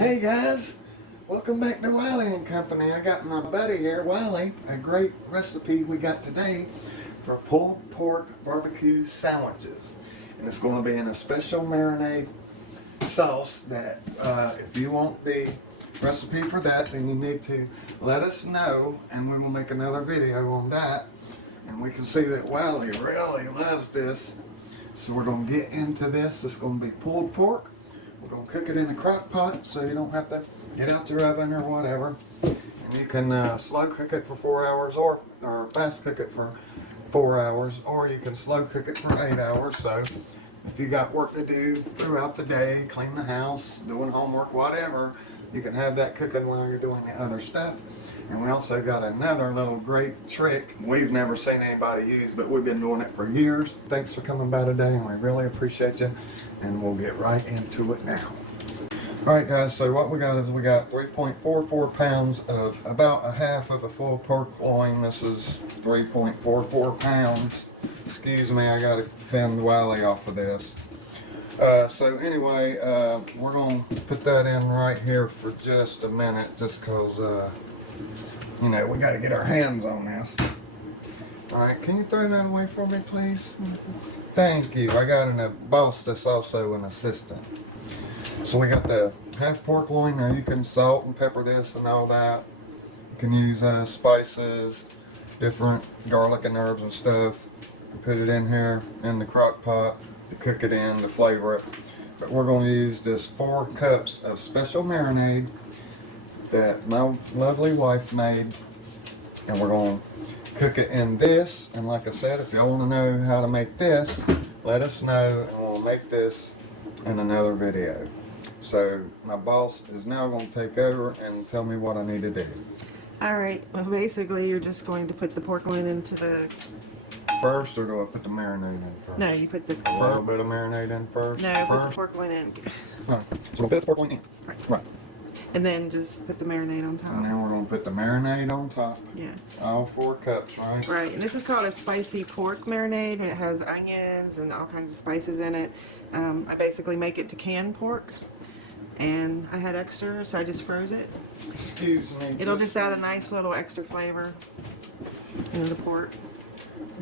Hey guys, welcome back to Wiley and Company. I got my buddy here, Wiley, a great recipe we got today for pulled pork barbecue sandwiches. And it's going to be in a special marinade sauce that if you want the recipe for that, then you need to let us know and we will make another video on that. And we can see that Wiley really loves this. So we're going to get into this. It's going to be pulled pork. We're going to cook it in a crock pot so you don't have to get out your oven or whatever. And you can slow cook it for 4 hours or fast cook it for 4 hours, or you can slow cook it for 8 hours. So if you got work to do throughout the day, clean the house, doing homework, whatever, you can have that cooking while you're doing the other stuff. And we also got another little great trick we've never seen anybody use, but we've been doing it for years. Thanks for coming by today, and we really appreciate you. And we'll get right into it now. Alright guys, so what we got is we got 3.44 pounds of about a half of a full pork loin. This is 3.44 pounds. Excuse me, I gotta fend Wiley off of this. So anyway, we're gonna put that in right here for just a minute, just cause you know, we gotta get our hands on this. Alright, can you throw that away for me, please? Thank you. I got a boss that's also an assistant. So we got the half pork loin. Now you can salt and pepper this and all that. You can use spices, different garlic and herbs and stuff. Put it in here in the crock pot to cook it in, to flavor it. But we're going to use this 4 cups of special marinade that my lovely wife made. And we're going to cook it in this. And like I said, if y'all want to know how to make this, let us know and we'll make this in another video. So my boss is now going to take over and tell me what I need to do. Alright, well basically you're just going to put the pork loin into the... First, or do I put the marinade in first? No, you put the... A little bit of marinade in first? No, put the pork loin in. Right. So we'll put the pork loin in. Right. And then just put the marinade on top. And then we're going to put the marinade on top. Yeah. All 4 cups, right? Right, and this is called a spicy pork marinade, and it has onions and all kinds of spices in it. I basically make it to canned pork, and I had extra, so I just froze it. Excuse me. It'll just add a nice little extra flavor into the pork.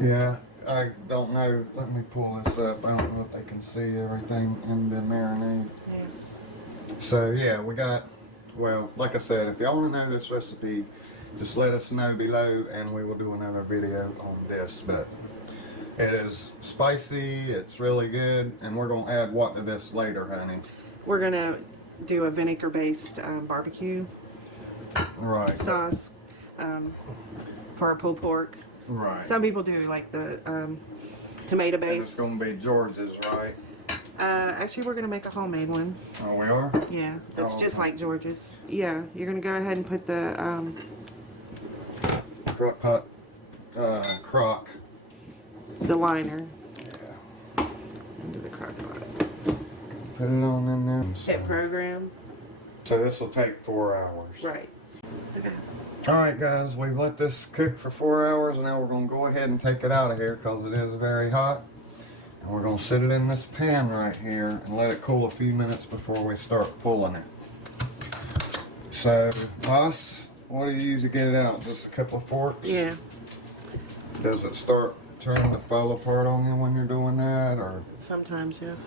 Yeah, I don't know. Let me pull this up. I don't know if they can see everything in the marinade. Yeah. So yeah, we got, well, like I said, if y'all want to know this recipe, just let us know below and we will do another video on this. But it is spicy, it's really good, and we're going to add what to this later, honey? We're going to do a vinegar-based barbecue sauce for our pulled pork. Right. Some people do like the tomato-based. And it's going to be George's, right? Actually, we're going to make a homemade one. Oh, we are? Yeah, it's Oh, just okay. like George's. Yeah, you're going to go ahead and put the Crockpot, crock. the liner Yeah. into the crock pot. Put it on in there. Hit program. So this will take 4 hours. Right. Okay. Alright guys, we've let this cook for 4 hours and now we're going to go ahead and take it out of here because it is very hot. And we're going to sit it in this pan right here and let it cool a few minutes before we start pulling it. So, boss, what do you use to get it out? Just a couple of forks? Yeah. Does it start turning to fall apart on you when you're doing that? Or Sometimes, yes.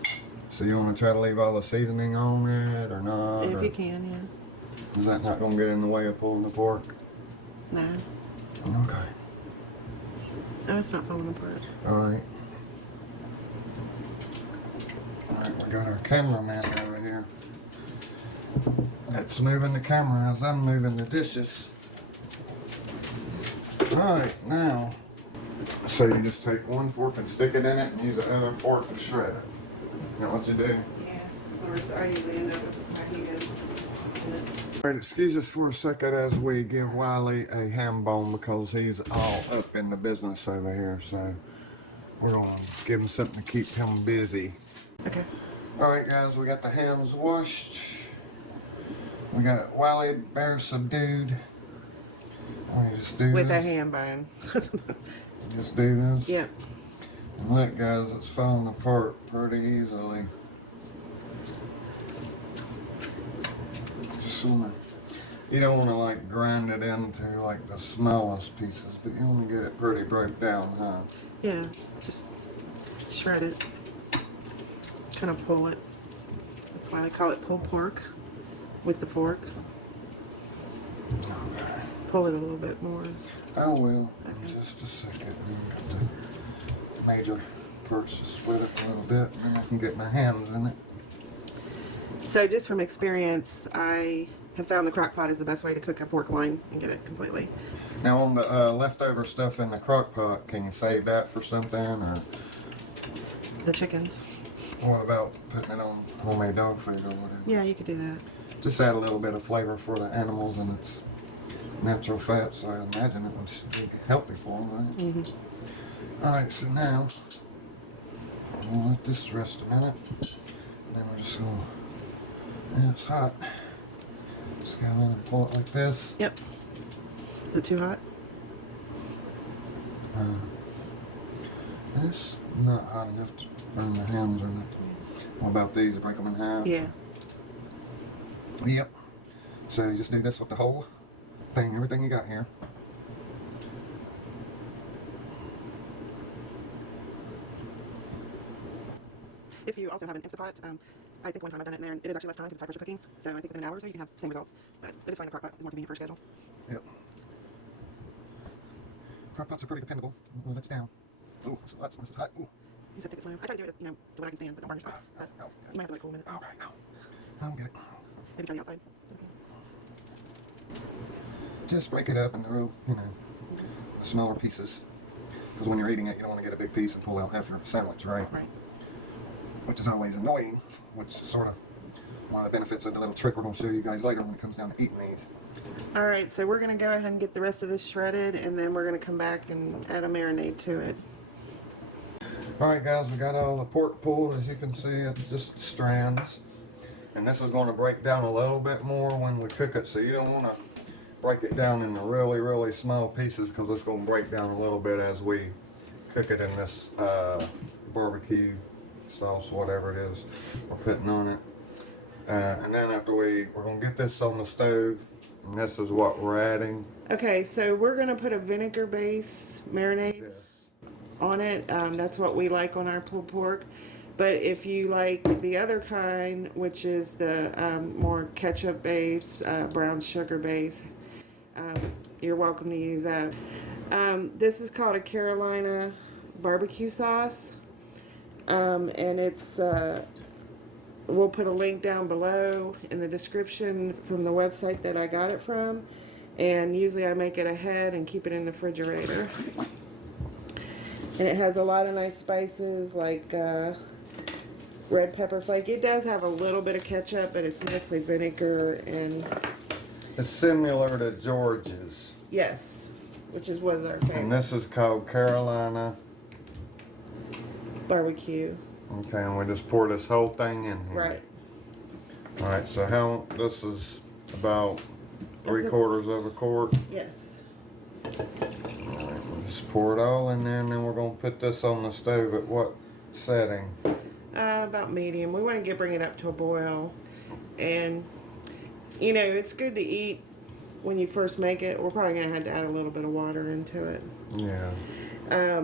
so you want to try to leave all the seasoning on it or not? If or you can, yeah. is that not going to get in the way of pulling the pork? No. Okay. Oh, it's not falling apart. Alright. Alright, we got our cameraman over here. That's moving the camera as I'm moving the dishes. Alright, now. So you just take one fork and stick it in it and use the other fork to shred it. Is that what you do? Yeah. Or I usually end up with fajitas. Alright, excuse us for a second as we give Wiley a ham bone because he's all up in the business over here. So we're going to give him something to keep him busy. Okay. Alright guys, we got the hams washed. We got Wiley bear subdued. Let me just do With this. a ham bone. Just do this. Yep. And look guys, it's falling apart pretty easily. just wanna, you don't wanna like grind it into like the smallest pieces, but you wanna get it pretty broke down, huh? Yeah, just shred it. Kind of pull it. That's why I call it pulled pork with the fork. Okay. Pull it a little bit more. I will Okay. in just a second. Got the major parts to split it a little bit, and then I can get my hands in it. So just from experience, I have found the crock pot is the best way to cook a pork loin and get it completely. Now on the leftover stuff in the crock pot, can you save that for something, or The chickens. what about putting it on homemade dog food or whatever? Yeah, you could do that. Just add a little bit of flavor for the animals and its natural fat, so I imagine it would be healthy for them, right? Mm-hmm. Alright, so now we'll let this rest a minute, and then we're just gonna, yeah, it's hot. Just go in and pull it like this. Yep. Is it too hot? It's not hot enough to burn the hands or nothing. What about these? Break them in half? Yeah. Yep. So you just do this with the whole thing, everything you got here. If you also have an Insta Pot, I think one time I've done it in there, and it is actually less time because it's high pressure cooking. So I think within an hour or so you can have the same results. But I just find the Crockpot is more convenient for a schedule. Yep. Crockpots are pretty dependable. We'll let you down. Ooh, so that's hot. Ooh. You just have to take it slow. I try to do it, the way I can stand, but don't burn yourself. But you might have to wait a cool minute. Okay, no. I'll get it. Maybe try the outside. Okay. Just break it up into, the smaller pieces. Because when you're eating it, you don't want to get a big piece and pull out half your sandwich, right? Right. Which is always annoying, which is sort of one of the benefits of the little trick we're going to show you guys later when it comes down to eating these. All right, so we're going to go ahead and get the rest of this shredded, and then we're going to come back and add a marinade to it. Alright guys, we got all the pork pulled. As you can see, it's just strands. And this is going to break down a little bit more when we cook it, so you don't want to break it down into really, really small pieces because it's going to break down a little bit as we cook it in this barbecue sauce, whatever it is we're putting on it. And then after we're going to get this on the stove, and this is what we're adding. Okay, so we're going to put a vinegar base marinade Yes. on it. That's what we like on our pulled pork. But if you like the other kind, which is the more ketchup based, brown sugar based, you're welcome to use that. This is called a Carolina barbecue sauce. And it's, we'll put a link down below in the description from the website that I got it from. And usually I make it ahead and keep it in the refrigerator. And it has a lot of nice spices like red pepper flake. It does have a little bit of ketchup, but it's mostly vinegar and... It's similar to George's. Yes, which was our favorite. And this is called Carolina Barbecue. Okay, and we just pour this whole thing in here. Right. Alright, so this is about It's 3/4 of a quart. Yes. Alright, we'll just pour it all in there, and then we're going to put this on the stove at what setting? About medium. We want to bring it up to a boil. And, you know, it's good to eat when you first make it. We're probably going to have to add a little bit of water into it. Yeah.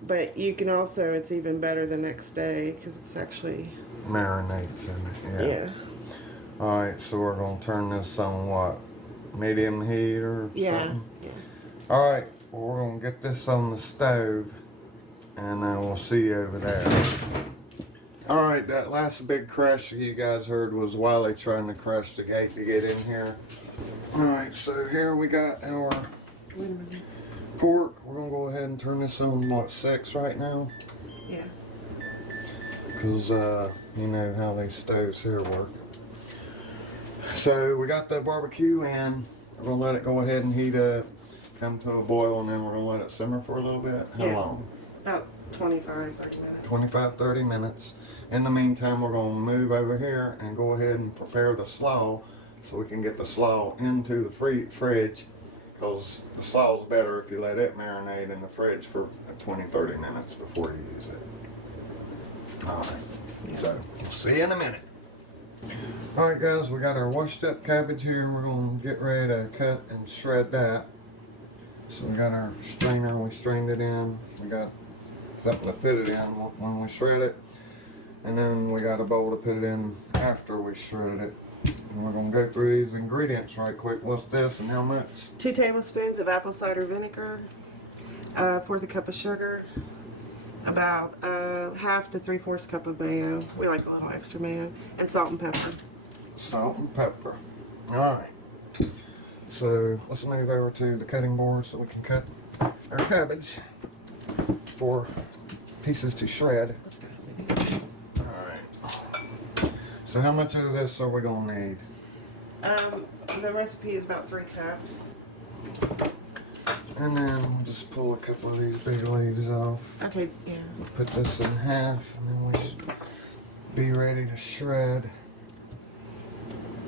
But you can also, it's even better the next day because it's actually... Marinates in it, yeah. Yeah. Alright, so we're going to turn this on what? Medium heat or Yeah. something? Yeah. Alright, well, we're going to get this on the stove, and then we'll see you over there. Alright, that last big crash you guys heard was Wiley trying to crash the gate to get in here. Alright, so here we got our Wait a minute. pork. We're going to go ahead and turn this on, what, 6 right now? Yeah. Because, you know how these stoves here work. So we got the barbecue in. We're going to let it go ahead and heat up, come to a boil, and then we're going to let it simmer for a little bit. How Yeah. long? About 25, 30 minutes. 25, 30 minutes. In the meantime, we're going to move over here and go ahead and prepare the slaw so we can get the slaw into the fridge, because the slaw's better if you let it marinate in the fridge for 20, 30 minutes before you use it. Alright, Yeah. so we'll see you in a minute. Alright guys, we got our washed up cabbage here. We're going to get ready to cut and shred that. So we got our strainer, we strained it in. We got something to put it in when we shred it. And then we got a bowl to put it in after we shredded it. And we're going to go through these ingredients right quick. What's this and how much? 2 tablespoons of apple cider vinegar, 1/4 cup of sugar, about 1/2 to 3/4 cup of mayo. We like a little extra mayo, and salt and pepper. Salt and pepper. Alright. So let's move over to the cutting board so we can cut our cabbage for pieces to shred. Alright. So how much of this are we going to need? The recipe is about 3 cups. And then we'll just pull a couple of these big leaves off. Okay, yeah. Put this in half and then we should be ready to shred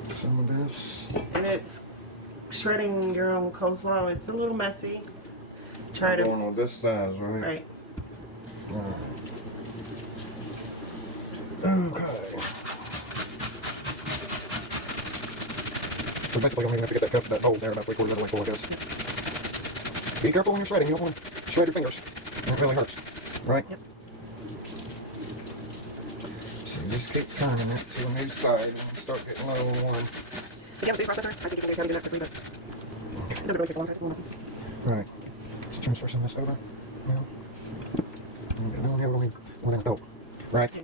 some of this. And it's shredding your own coleslaw. It's a little messy. Try to. Going on this size, right? Right. Alright. Okay. So basically, I'm going to have to get that cup, that hole there about 3/4 of the way full, I guess. Be careful when you're shredding. You don't want to shred your fingers. It really hurts, right? Yep. So just keep turning it to the new side and start getting a little warm. You have a food processor? I think you can do that for 3 bucks. It doesn't really take a long time. Right. Let's transfer some of this over. Now. And now we only need 1 ounce dope. Right? Yeah.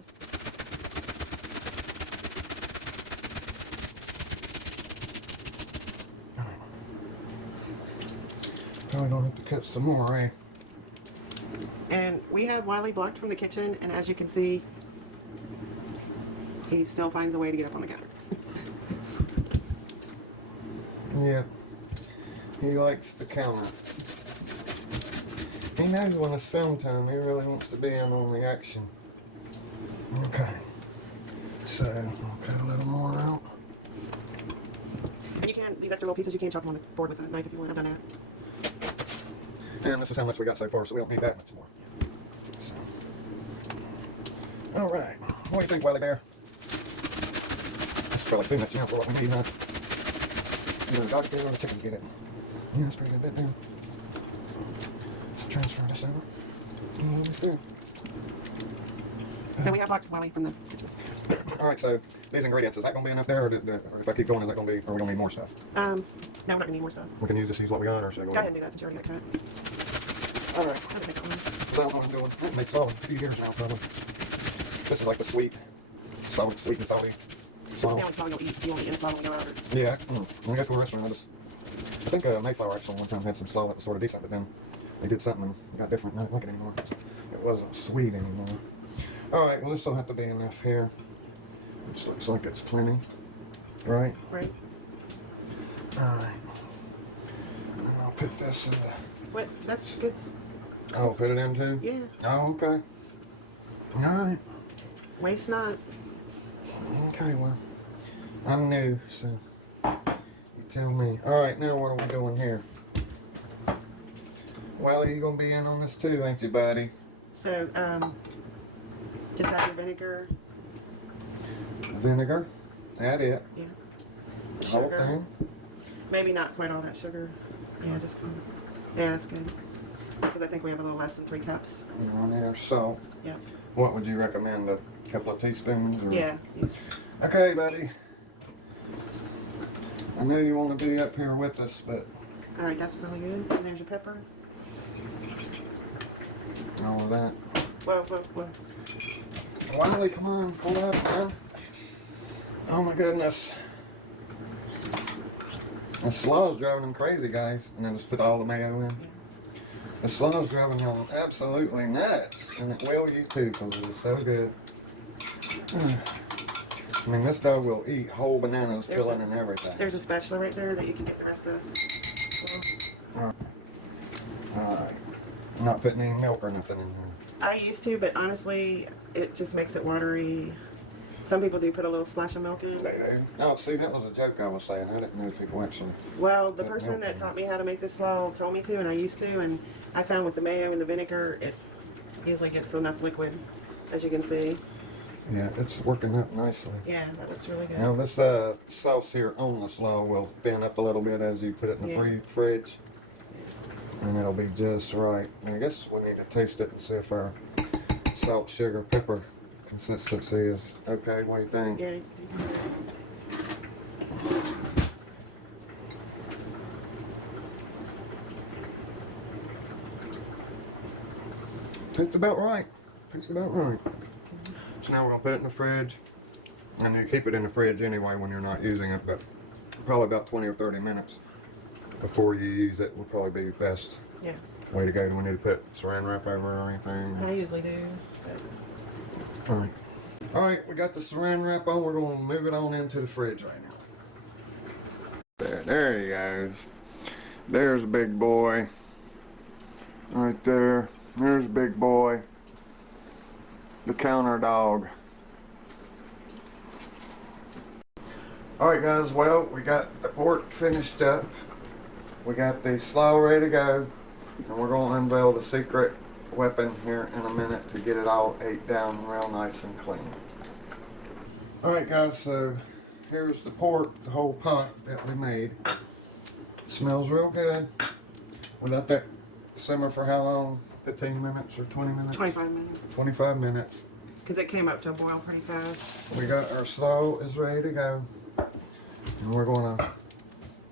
Alright. Probably gonna have to cut some more, eh? And we have Wiley blocked from the kitchen, and as you can see, he still finds a way to get up on the counter. Yeah. He likes the counter. He knows when it's film time. He really wants to be in on the action. Okay. So, I'll cut a little more out. And you can, these extra little pieces, you can chop them on the board with a knife if you want. I've done that. And this is how much we got so far, so we don't need that much more. So. Alright. What do you think, Wiley Bear? That's probably too much now for what we need, huh? Either the dogs get it or the chickens get it. Yeah, that's a pretty good bit there. So transfer this over. And almost there. So we have blocked Wiley from the kitchen. Alright, so these ingredients, is that going to be enough there, or if I keep going, is that going to be, or are we going to need more stuff? No, we're not gonna need more stuff. We can use what we got, or should I go Go ahead and do that since you already got cut. Alright. I'll take that one. So what I'm doing, it makes Slaw in a few years now, probably. This is like the sweet and salty. This is the only slaw you'll eat. You won't eat any slaw when we go out. Yeah, when I go to a restaurant, I think Mayflower actually one time had some slaw that was sort of decent, but then they did something and it got different. I don't like it anymore. It wasn't sweet anymore. Alright, well this will have to be enough here. Which looks like it's plenty. Right? Right. Alright. And I'll put this in the... What? That's good. Oh, put it in too? Yeah. Oh, okay. Alright. Waste not. Okay, well, I'm new, so you tell me. Alright, now what are we doing here? Wiley, you gonna be in on this too, ain't you, buddy? So, just add your vinegar. Vinegar. Add it. Yeah. The whole Sugar. thing. Maybe not quite all that sugar. Yeah, just kind of. Yeah, that's good. Because I think we have a little less than 3 cups. On there, salt. Yeah. What would you recommend? A couple of teaspoons? Or... Yeah. Okay, buddy. I know you want to be up here with us, but... Alright, that's really good. And there's your pepper. All of that. Whoa, whoa, whoa. Wiley, come on, pull up, man. Oh my goodness. The Slaw's driving them crazy, guys. And then just put all the mayo in. Yeah. The Slaw's driving them absolutely nuts. And it will you too, because it is so good. I mean, this dog will eat whole bananas, peeling and everything. There's a spatula right there that you can get the rest of. Alright. I'm not putting any milk or nothing in here. I used to, but honestly, it just makes it watery. Some people do put a little splash of milk in. They do. Oh, see, that was a joke I was saying. I didn't know people actually. Well, the put person milk that in. taught me how to make this slaw told me to, and I used to, and I found with the mayo and the vinegar, it usually gets enough liquid, as you can see. Yeah, it's working up nicely. Yeah, that looks really good. Now this sauce here on the slaw will thin up a little bit as you put it in the fridge. And it'll be just right. And I guess we need to taste it and see if our salt, sugar, pepper consistency is okay. What do you think? Yeah. Tastes about right. Tastes about right. So now we're gonna put it in the fridge. And you keep it in the fridge anyway when you're not using it, but probably about 20 or 30 minutes before you use it would probably be best. Yeah. Way to go. Do we need to put saran wrap over or anything? I usually do. But... Alright. Alright, we got the saran wrap on. We're going to move it on into the fridge right now. There he goes. There's big boy. Right there. There's big boy. The counter dog. Alright guys, well, we got the pork finished up. We got the slaw ready to go. And we're going to unveil the secret weapon here in a minute to get it all ate down real nice and clean. Alright guys, so here's the pork, the whole pot that we made. It smells real good. We let that simmer for how long? 15 minutes or 20 minutes? 25 minutes. 25 minutes. Because it came up to a boil pretty fast. We got our slaw is ready to go. And we're going to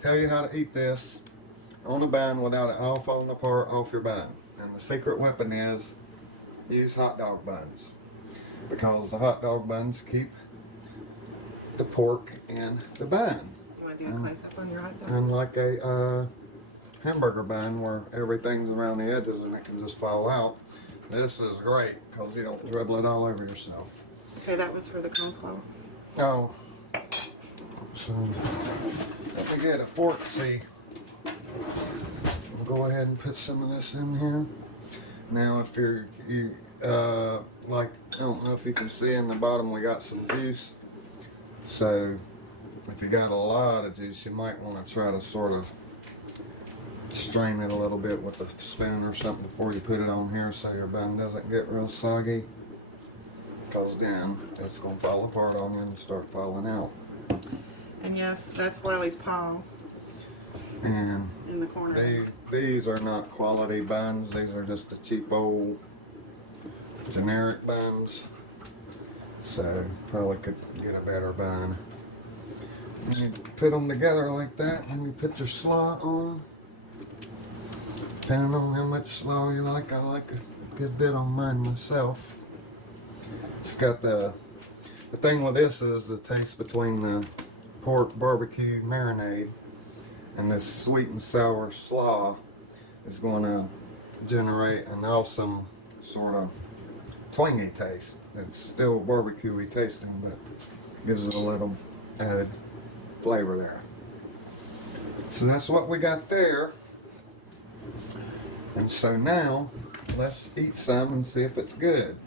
tell you how to eat this on a bun without it all falling apart off your bun. And the secret weapon is use hot dog buns. Because the hot dog buns keep the pork in the bun. You want to do a close up on your hot dog? Unlike a hamburger bun where everything's around the edges and it can just fall out. This is great because you don't dribble it all over yourself. Okay, that was for the coleslaw. Oh. So, let me get a fork, see. We'll go ahead and put some of this in here. Now, if like, I don't know if you can see in the bottom, we got some juice. So, if you got a lot of juice, you might want to try to sort of strain it a little bit with a spoon or something before you put it on here so your bun doesn't get real soggy. Because then it's going to fall apart on you and start falling out. And yes, that's Wiley's paw. And in the corner. These are not quality buns. These are just the cheap old generic buns. So probably could get a better bun. And you put them together like that, and then you put your slaw on. Depending on how much slaw you like, I like a good bit on mine myself. It's got the thing with this is the taste between the pork barbecue marinade and this sweet and sour slaw is going to generate an awesome sort of twangy taste. It's still barbecue-y tasting, but gives it a little added flavor there. So that's what we got there. And so now, let's eat some and see if it's good.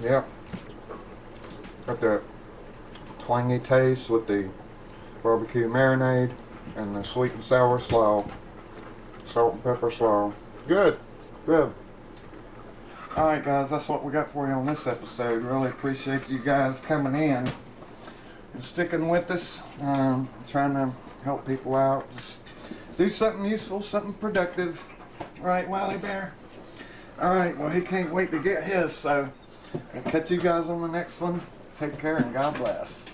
Yep. Got that twangy taste with the barbecue marinade and the sweet and sour slaw. Salt and pepper slaw. Good. Good. Alright guys, that's what we got for you on this episode. Really appreciate you guys coming in and sticking with us. Trying to help people out. Just do something useful, something productive. Right, Wiley Bear? Alright, well he can't wait to get his, so I'll catch you guys on the next one. Take care and God bless.